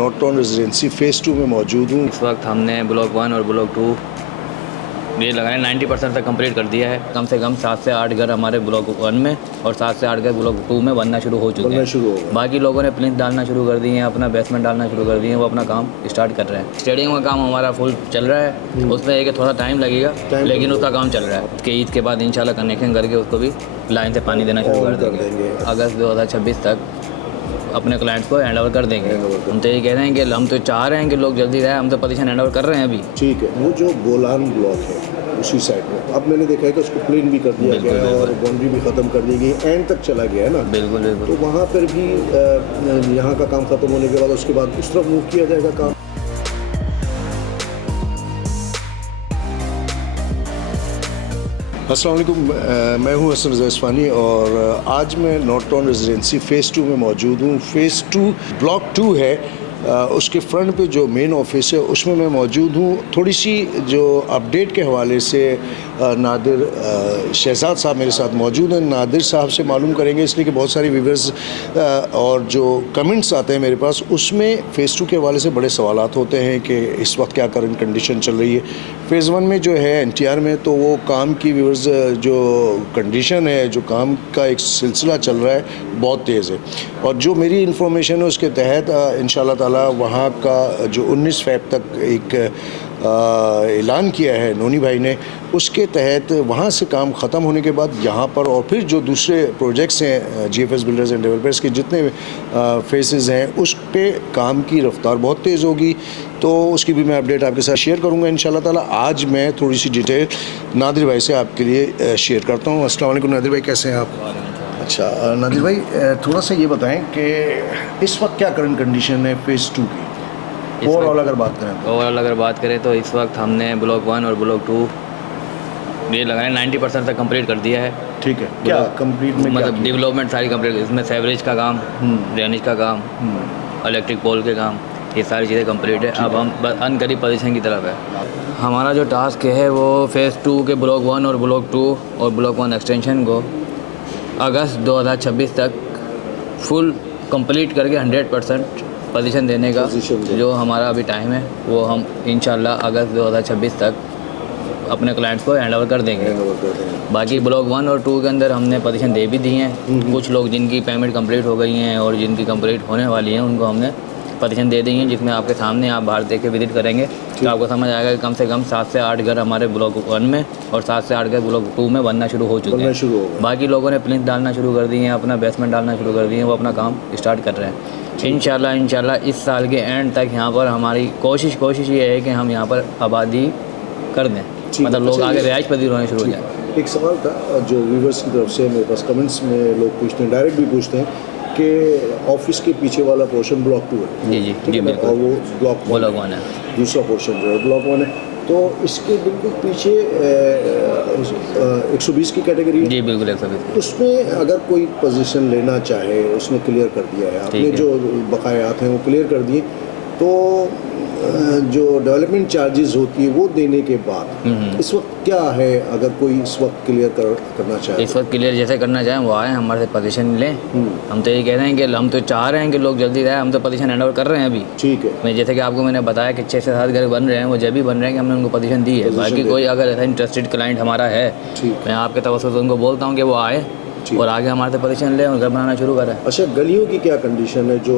North town residency phase 2 में मौजूद हूँ। इस वक्त हमने ब्लॉक 1 और ब्लॉक 2 ये लगाए 90% तक कंप्लीट कर दिया है। कम से कम 7 से 8 घर हमारे ब्लॉक 1 में और 7 से 8 घर ब्लॉक 2 में बनना शुरू हो चुके हैं। बाकी लोगों ने प्लिंथ डालना शुरू कर दिए हैं, अपना बेसमेंट डालना शुरू कर दिए हैं, वो अपना काम स्टार्ट कर रहे हैं। स्टेडियम का काम हमारा फुल चल रहा है, उसमें एक थोड़ा टाइम लगेगा लेकिन उसका काम चल रहा है कि ईद के बाद इंशाल्लाह कनेक्शन करके उसको भी लाइन से पानी देना शुरू कर देंगे। अगस्त 2026 तक अपने क्लाइंट्स को हैंड ओवर कर देंगे। हम तो ये कह रहे हैं कि हम तो चाह रहे हैं कि लोग जल्दी रहे, हम तो पोजीशन हैंड ओवर कर रहे हैं अभी। ठीक है, वो जो गोलान ब्लॉक है उसी साइड में अब मैंने देखा है कि उसको प्लेन भी कर दिया गया है और बाउंड्री भी ख़त्म कर दी गई, एंड तक चला गया है ना। बिल्कुल बिल्कुल। तो वहाँ पर भी यहाँ का काम ख़त्म होने के बाद उसके बाद उस तरफ मूव किया जाएगा काम। अस्सलाम वालेकुम, मैं हूं हसन रज़ा इस्फ़ानी और आज मैं नॉर्थ टाउन रेजिडेंसी फ़ेज़ 2 में मौजूद हूं। फ़ेज़ 2 ब्लॉक 2 है, उसके फ्रंट पे जो मेन ऑफिस है उसमें मैं मौजूद हूँ। थोड़ी सी जो अपडेट के हवाले से नादिर शहजाद साहब मेरे साथ मौजूद हैं। नादिर साहब से मालूम करेंगे इसलिए कि बहुत सारे व्यूवर्स और जो कमेंट्स आते हैं मेरे पास उसमें फ़ेज़ 2 के हवाले से बड़े सवालात होते हैं कि इस वक्त क्या करंट कंडीशन चल रही है। फ़ेज़ 1 में जो है NTR में तो वो काम की व्यूवर्स जो कंडीशन है, जो काम का एक सिलसिला चल रहा है बहुत तेज़ है और जो मेरी इंफॉर्मेशन है उसके तहत इंशाअल्लाह ताला वहाँ का जो 19 फ़रवरी तक एक ऐलान किया है नोनी भाई ने, उसके तहत वहाँ से काम ख़त्म होने के बाद यहाँ पर और फिर जो दूसरे प्रोजेक्ट्स हैं GFS बिल्डर्स एंड डेवलपर्स के जितने फेसेस हैं उस पे काम की रफ्तार बहुत तेज़ होगी। तो उसकी भी मैं अपडेट आपके साथ शेयर करूँगा इंशाल्लाह ताला। आज मैं थोड़ी सी डिटेल नादिर भाई से आपके लिए शेयर करता हूँ। अस्सलाम वालेकुम नादिर भाई, कैसे हैं आप? अच्छा नादिर भाई, थोड़ा सा ये बताएं कि इस वक्त क्या करंट कंडीशन है फ़ेज़ 2 की ओवरऑल अगर बात करें तो इस वक्त हमने ब्लॉक 1 और ब्लॉक 2 ये लगाए 90% तक कंप्लीट कर दिया है। ठीक है, क्या कंप्लीट में मतलब डेवलपमेंट सारी कंप्लीट, इसमें सेवरेज का काम, ड्रेनेज का काम, इलेक्ट्रिक पोल के काम, ये सारी चीज़ें कंप्लीट है। अब हम बस अनकरीब पोजीशन की तरफ है। हमारा जो टास्क है वो फ़ेज़ 2 के ब्लॉक 1 और ब्लॉक 2 और ब्लॉक 1 एक्सटेंशन को अगस्त 2026 तक फुल कंप्लीट करके 100% पोजीशन देने का जो हमारा अभी टाइम है वो हम इंशाल्लाह अगस्त 2026 तक अपने क्लाइंट्स को हैंड ओवर कर देंगे। बाकी ब्लॉक 1 और 2 के अंदर हमने पोजीशन दे भी दी हैं। कुछ लोग जिनकी पेमेंट कंप्लीट हो गई हैं और जिनकी कंप्लीट होने वाली हैं उनको हमने पोजीशन दे दी है, जिसमें आपके सामने आप बाहर देख के विजिट करेंगे तो आपको समझ आएगा कि कम से कम 7 से 8 घर हमारे ब्लॉक 1 में और 7 से 8 घर ब्लॉक 2 में बनना शुरू हो चुके हैं। बाकी लोगों ने प्लिंथ डालना शुरू कर दिए हैं, अपना बेसमेंट डालना शुरू कर दिए हैं, वो अपना काम स्टार्ट कर रहे हैं। इंशाल्लाह इस साल के एंड तक यहाँ पर हमारी कोशिश ये है कि हम यहाँ पर आबादी कर दें, मतलब लोग आगे रिहाइश पजीर होने शुरू हो जाए। एक सवाल था जो व्यूवर्स की तरफ से मेरे पास कमेंट्स में लोग पूछते हैं, डायरेक्ट भी पूछते हैं कि ऑफिस के पीछे वाला पोर्शन ब्लॉक 2 है। जी बिल्कुल, और वो ब्लॉक 1 है, दूसरा पोर्शन जो है ब्लॉक 1 है। तो इसके बिल्कुल पीछे 120 की कैटेगरी है। जी बिल्कुल 120। उसमें अगर कोई पोजीशन लेना चाहे उसने क्लियर कर दिया है, आपने जो बकायात हैं वो क्लियर कर दिए, तो जो डेवलपमेंट चार्जेस होती है वो देने के बाद इस वक्त क्या है, अगर कोई इस वक्त क्लियर करना चाहे, इस वक्त क्लियर जैसे करना चाहें वो आए हमारे से पोजीशन लें। हम तो ये कह रहे हैं कि हम तो चाह रहे हैं कि लोग जल्दी रहे, हम तो पोजीशन हैंड ओवर कर रहे हैं अभी। ठीक है, मैं जैसे कि आपको मैंने बताया कि 6 से 7 घर बन रहे हैं, वो जब भी बन रहे हैं कि हमने उनको पोजीशन दी है। बाकी कोई अगर ऐसा इंटरेस्टेड क्लाइंट हमारा है, मैं आपके तवज्जो से उनको बोलता हूँ कि वो आए और आगे हमारे से पोजीशन ले और घर बनाना शुरू करें। अच्छा, गलियों की क्या कंडीशन है जो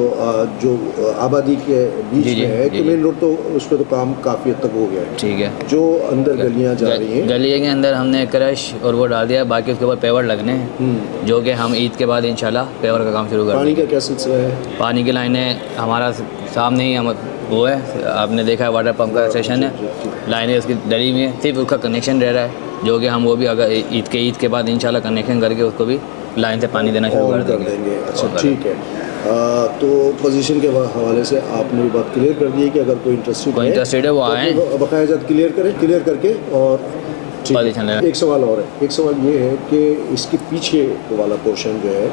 आबादी के बीच में है कि मेन रोड तो उस पर तो काम काफ़ी हद तक हो गया है। ठीक है, जो अंदर गलियां जा रही हैं, गली के अंदर हमने क्रश और वो डाल दिया, बाकी उसके ऊपर पेवर लगने हैं जो कि हम ईद के बाद इंशाल्लाह पेवर का काम शुरू करेंगे। पानी का क्या सिलसिला है? पानी की लाइनें हमारा सामने ही हम वो है, आपने देखा है वाटर पंप का सेशन है, लाइनें उसकी डली हुई है, सिर्फ उसका कनेक्शन रह रहा है जो कि हम वो भी अगर ईद के बाद इंशाल्लाह कनेक्शन करके उसको भी लाइन से पानी देना शुरू कर देंगे। अच्छा ठीक है, तो पोजीशन के हवाले से आपने भी बात क्लियर कर दी है कि अगर कोई इंटरेस्टेड है वो आए, बकायदात क्लियर करके और पोजीशन लेना। एक सवाल और है, एक सवाल ये है कि इसके पीछे वाला पोर्शन जो है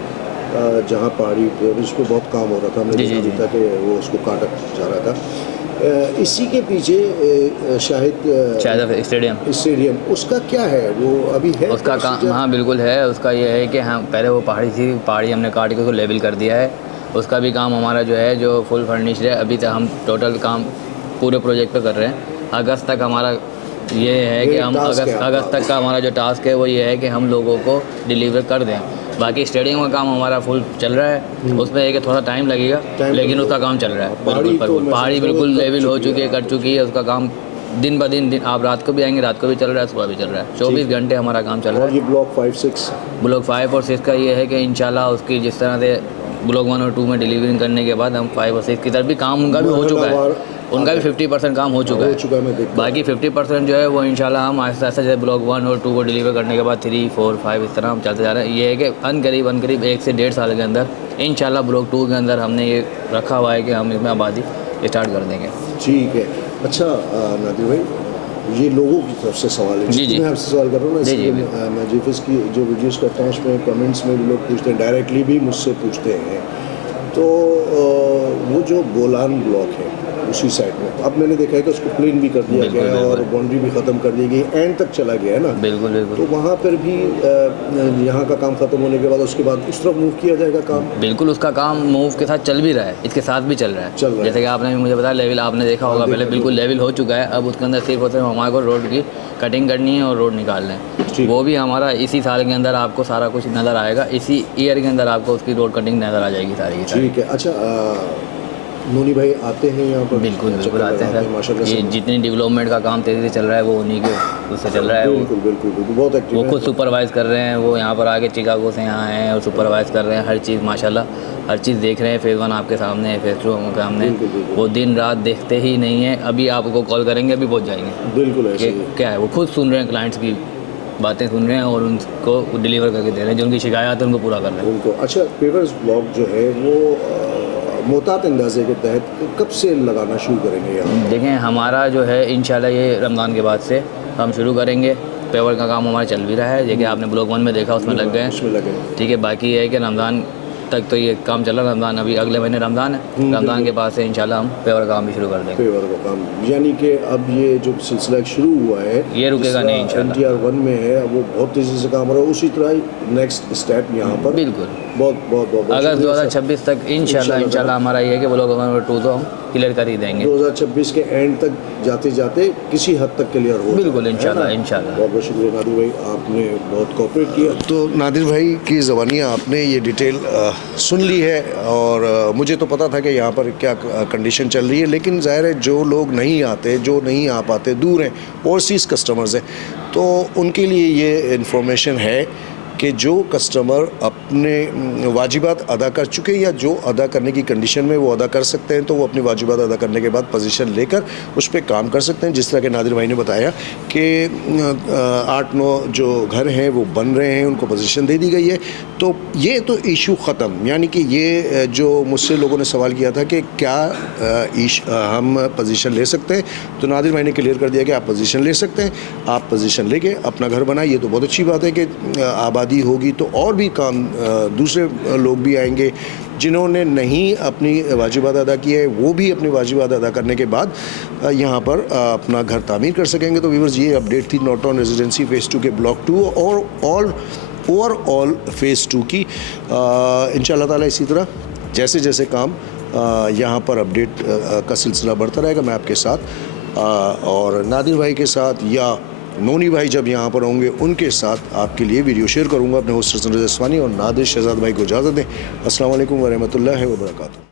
जहाँ पहाड़ी उस पर बहुत काम हो रहा था, हमने देखा था कि वो उसको काटा जा रहा था, इसी के पीछे शाहिद स्टेडियम उसका क्या है, वो अभी है उसका काम? हाँ बिल्कुल है, उसका ये है कि हाँ पहले वो पहाड़ी थी, पहाड़ी हमने काट के उसको लेवल कर दिया है उसका भी काम हमारा जो है जो फुल फर्निश्ड है। अभी तक हम टोटल काम पूरे प्रोजेक्ट पे कर रहे हैं। अगस्त तक हमारा ये है कि हम अगस्त तक का हमारा जो टास्क है वो ये है कि हम लोगों को डिलीवर कर दें। बाकी स्टेडियम का काम हमारा फुल चल रहा है, उसमें है कि थोड़ा टाइम लगेगा, लेकिन उसका काम चल रहा है। पहाड़ी बिल्कुल लेवल हो चुकी है, कर चुकी है। उसका काम दिन ब दिन आप रात को भी आएंगे, रात को भी चल रहा है, सुबह भी चल रहा है। 24 घंटे हमारा काम चल रहा है। और ये ब्लॉक 5-6 ब्लॉक 5 और 6 का ये है कि इंशाल्लाह उसकी जिस तरह से ब्लॉक 1 और 2 में डिलीवरिंग करने के बाद हम 5 और 6 की तरफ भी काम उनका भी हो चुका है। उनका भी 50% काम हो चुका है। बाकी 50% जो है वो इंशाल्लाह हम आहिस्ता आहिस्ता जैसे ब्लॉक 1 और 2 को डिलीवर करने के बाद 3, 4, 5 इस तरह हम चलते जा रहे हैं। ये है कि अनकरीब 1 से 1.5 साल के अंदर इंशाल्लाह ब्लॉक 2 के अंदर हमने ये रखा हुआ है कि हम इसमें आबादी स्टार्ट कर देंगे। ठीक है। अच्छा नादिर भाई, ये लोगों की तरफ से सवाल है। जी। मैं आपसे सवाल कर रहा हूँ ना, इसलिए मैं जीफिस की जो वीडियोस करता हूँ उसमें कमेंट्स में भी लोग पूछते हैं, डायरेक्टली भी मुझसे पूछते हैं। तो वो जो गोलान ब्लॉक है उसी साइड में, अब मैंने देखा है कि उसको प्लेन भी कर दिया गया है और बाउंड्री भी ख़त्म कर दी गई, एंड तक चला गया है ना। बिल्कुल बिल्कुल। तो वहाँ पर भी यहाँ का काम ख़त्म होने के बाद उसके बाद उस तरफ मूव किया जाएगा काम। बिल्कुल, उसका काम मूव के साथ चल भी रहा है, इसके साथ भी चल रहा है। जैसे कि आपने भी मुझे बताया लेवल आपने देखा होगा पहले, बिल्कुल लेवल हो चुका है। अब उसके अंदर सिर्फ और सिर्फ हमारे को रोड की कटिंग करनी है और रोड निकालना है। वो भी हमारा इसी साल के अंदर आपको सारा कुछ नज़र आएगा। इसी ईयर के अंदर आपको उसकी रोड कटिंग नज़र आ जाएगी सारी की सारी। ठीक है। अच्छा नूनी भाई आते हैं यहाँ पर? बिल्कुल बिल्कुल आते हैं सर। ये जितनी डेवलपमेंट का काम तेज़ी से चल रहा है वो उन्हीं के उससे चल रहा है। बिल्कुल बहुत एक्टिव वो खुद सुपरवाइज़ कर रहे हैं। वो यहाँ पर आके चिकागो से यहाँ हैं और सुपरवाइज़ कर रहे हैं हर चीज़। माशाल्लाह हर चीज़ देख रहे हैं। फेज़ 1 आपके सामने है, फेज़ 2 आपके सामने। वो दिन रात देखते ही नहीं है। अभी आपको कॉल करेंगे, अभी पहुँच जाएंगे। बिल्कुल ऐसे क्या है, वो खुद सुन रहे हैं, क्लाइंट्स की बातें सुन रहे हैं और उनको डिलीवर करके दे रहे हैं। जो उनकी शिकायत है उनको पूरा कर रहे हैं उनको। अच्छा पेवर्स ब्लॉक जो है वो मोहतात अंदाजे के तहत कब से लगाना शुरू करेंगे यहाँ? देखें हमारा जो है इंशाल्लाह ये रमज़ान के बाद से हम शुरू करेंगे। पेवर का काम हमारा चल भी रहा है, जैसे आपने ब्लॉक 1 में देखा उसमें लग गए। ठीक है, बाकी ये है कि रमज़ान तक तो ये काम चल रहा है। रमज़ान अभी अगले महीने रमज़ान है। रमज़ान के बाद से इंशाल्लाह हम पेवर का काम भी शुरू कर देंगे। पेवर का काम यानी कि अब ये जो सिलसिला शुरू हुआ है ये रुकेगा नहीं इंशाल्लाह। NTR 1 में है वो बहुत तेज़ी से काम हो रहा है, उसी तरह ही नेक्स्ट स्टेप यहाँ पर बिल्कुल बहुत अगस्त 2026 तक इंशाल्लाह हमारा ये है कि ब्लॉक 1 और 2 तो हम क्लियर कर ही देंगे। 2026 के एंड तक जाते जाते किसी हद तक क्लियर हो। बिल्कुल इंशाल्लाह। बहुत बहुत शुक्रिया नादिर भाई, आपने बहुत कोऑपरेट किया। तो नादिर भाई की ज़बानियाँ आपने ये डिटेल सुन ली है और मुझे तो पता था कि यहाँ पर क्या कंडीशन चल रही है, लेकिन ज़ाहिर है जो लोग नहीं आते, जो नहीं आ पाते, दूर हैं, ओवरसीज़ कस्टमर्स हैं, तो उनके लिए ये इन्फॉर्मेशन है कि जो कस्टमर अपने वाजिबात अदा कर चुके या जो अदा करने की कंडीशन में वो अदा कर सकते हैं, तो वो अपनी वाजिबात अदा करने के बाद पोजीशन लेकर उस पर काम कर सकते हैं। जिस तरह के नादिर भाई ने बताया कि 8-9 जो घर हैं वो बन रहे हैं, उनको पोजीशन दे दी गई है। तो ये तो इशू ख़त्म। यानी कि ये जो मुझसे लोगों ने सवाल किया था कि क्या हम पोजीशन ले सकते हैं, तो नादिर भाई ने क्लियर कर दिया कि आप पोजीशन ले सकते हैं। आप पोजीशन लेके अपना घर बनाइए, तो बहुत अच्छी बात है कि आबादी होगी तो और भी काम दूसरे लोग भी आएंगे जिन्होंने नहीं अपनी वाजिबात अदा की है, वो भी अपनी वाजिबात अदा करने के बाद यहाँ पर अपना घर तामीर कर सकेंगे। तो व्यूअर्स ये अपडेट थी नॉट टाउन रेजिडेंसी फ़ेज़ 2 के ब्लॉक 2 और ओवरऑल फ़ेज़ 2 की। इंशाअल्लाह ताला इसी तरह जैसे जैसे काम यहाँ पर अपडेट का सिलसिला बढ़ता रहेगा, मैं आपके साथ और नादिर भाई के साथ या नोनी भाई जब यहाँ पर होंगे उनके साथ आपके लिए वीडियो शेयर करूँगा। अपने होस्ट हसन रज़ा और नादिर शहजाद भाई को इजाज़त दें। अस्सलाम वालेकुम व रहमतुल्लाहि व बरकातुहू।